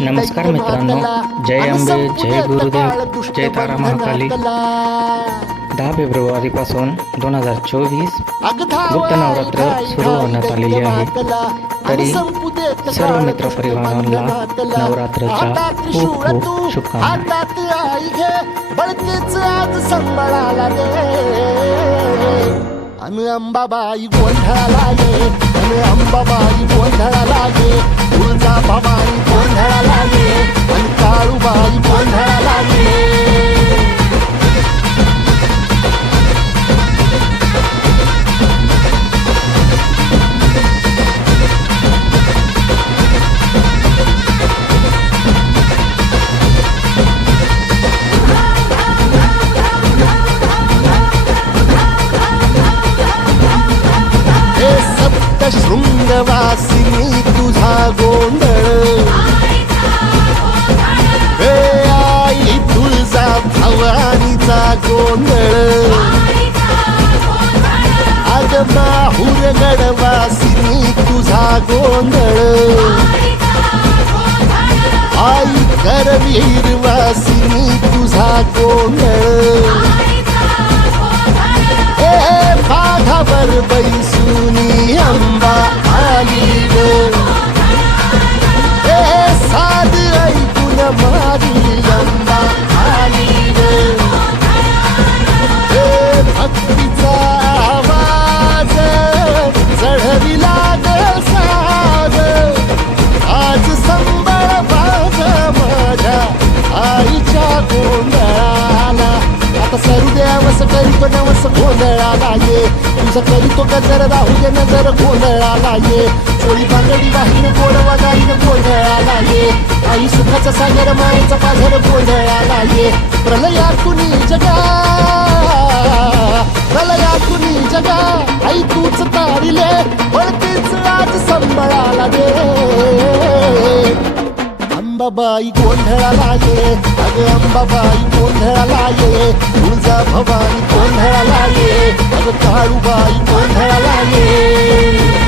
नमस्कार मित्रांनो, जय अंबे, जय गुरुदेव, जय तारा महाकाली. 10 फेब्रुवारीपासून 2024 गुप्त नवरात्र सुरू होण्यात आलेली आहे. तरी सर्व मित्र परिवारांना नवरात्राच्या खूप खूप शुभकामना. अंबाबाई गोंधळाला ये, अंबाबाई गोंधळाला ये, तुळजाभवानी गोंधळाला ये, आणि काळूबाई गोंधळाला ये. शृंगवासिनी तुझा गोंधळ, हे आई तुळजा भवानीचा गोंधळ, अग माहूर गडवासिनी तुझा गोंधळ, आई करवीर वासिनी तुझा गोंधळ, बाघावर बैसुनी अंबा आली ग, साध ऐकून मारी अंबा आली ग, भक्तीचा आवाज चढविला ग साग, आज संबळ बाज माझ्या आईच्या गोंधळाला. आता सरू द्यावस करीतो नवस गोंधळाला ये, तुझं करीतो गजर राहू दे नजर गोंधळाला ये, चोळी बांगडी वाहीन गोडवा गाईन गोंधळाला ये, आई सुखाचा सागर मायेचा पाझर गोंधळाला ये. प्रलयातुनी जगा, प्रलयातुनी जगा, आई तूच तारिले वळतीच आज संबळाला दे. अंबाबाई गोंधळाला ये, अगं अंबाबाई गोंधळाला ये, तुळजाभवानी गोंधळाला ये, अगं काळूबाई गोंधळाला ये.